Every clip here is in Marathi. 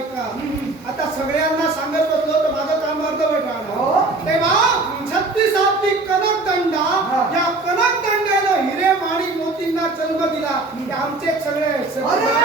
ऐका आता सगळ्यांना सांगत बसलो तर माझं काम अर्धवट राहणार. हो? तेव्हा छत्तीस आपली कनक दंडा या कनक दंड्यानं हिरे माणिक मोतींना जन्म दिला. आमचे सगळे सगळे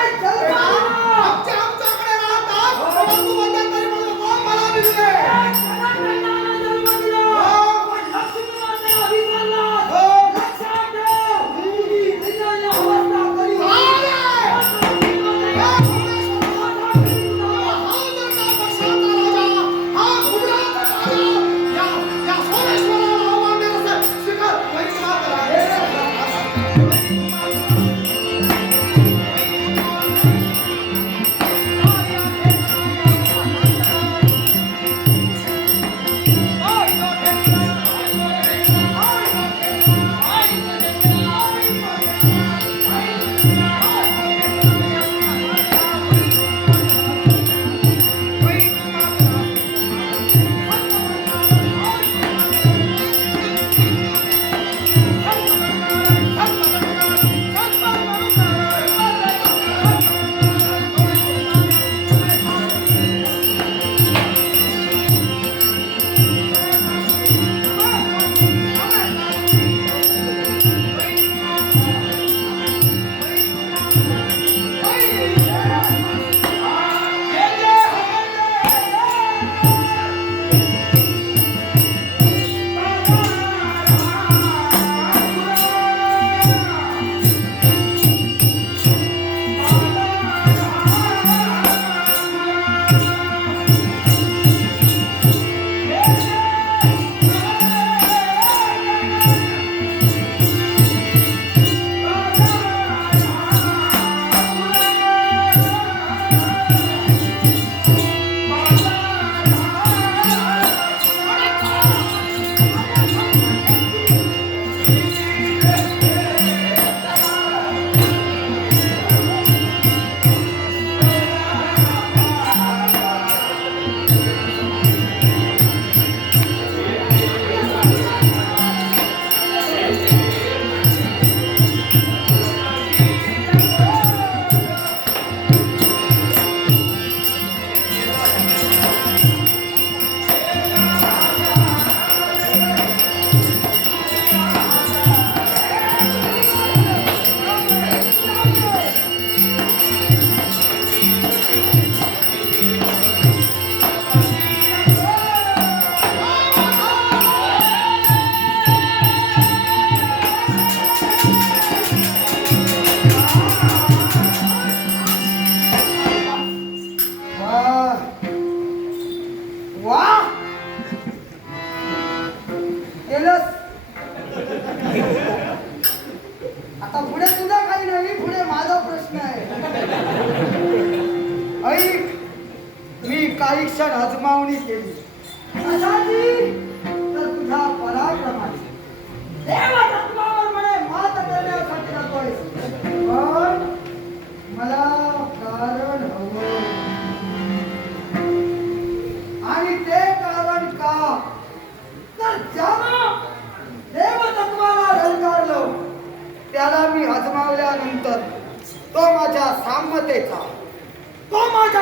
आयुष्यात आजमावणी केली. तुझ्या मला कारण हवं. आणि ते कारण का? तर देवतत्वाला रंगारलं त्याला मी आजमावल्यानंतर तो माझ्या सामतेचा तो माझ्या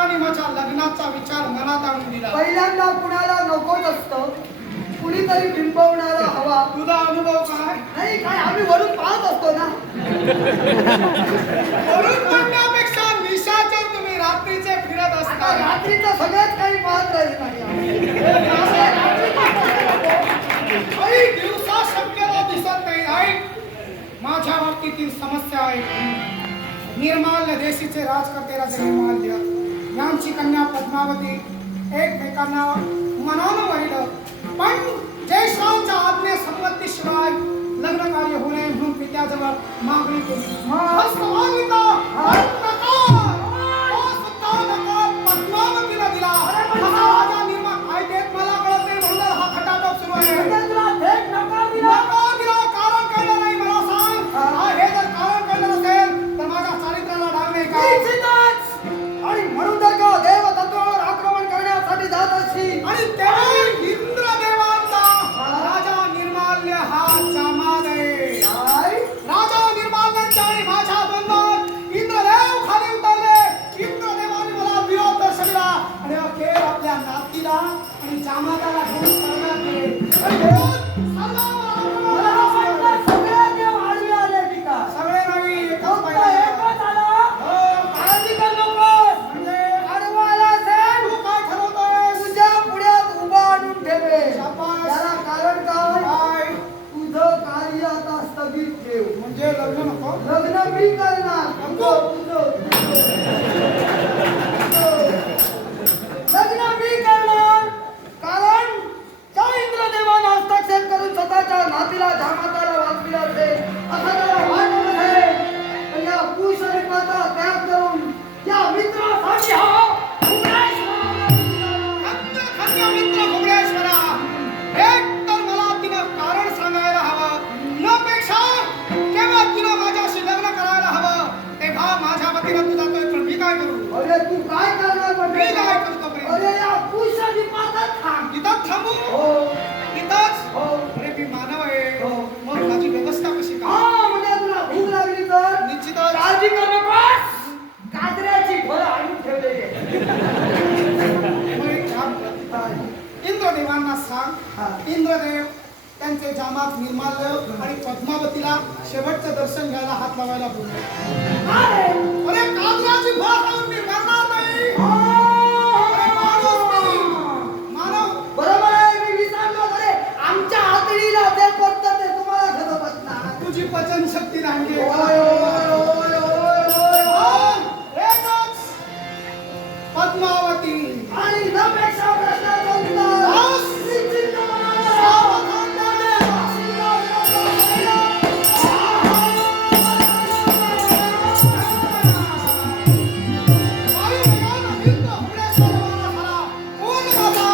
लोकांनी माझ्या लग्नाचा विचार मनात आणून दिला. पहिल्यांदा कुणाला नकोच असतं कुणीतरी बिंबवणारा हवा. तुझा अनुभव काय? नाही काय आम्ही वरून पाहत असतो ना. वरून पाहण्यापेक्षा निशाचर तुम्ही रात्रीचे फिरत असता. रात्रीचं सगळ्यात काही पाहत राहील दिवसा शक्यता दिसत नाही राईट माझ्या बाबतीतील समस्या आहे. निर्माल्य देशीचे राजकर्ते राजे निर्माल्य यांची कन्या पद्मावती एकमेकांना मनानं वाहिलं. पण जयश्रावच्या आज्ञे संमतीशिवाय लग्न कार्य होऊ नये म्हणून पित्याजवळ मागणी केली. पद्मावतीला दिला. राजा निर्मा काय देत मला कळत नाही म्हणून हा खटाटोप सुरू आहे. ते जामात निर्माल्य आणि पद्मावतीला शेवटचं दर्शन घ्यायला हात लावायला बोलले. अरे कागदाची आमच्या हातडीला ते पडतं ते तुम्हाला खरं बसणार तुझी पचन शक्ती नाही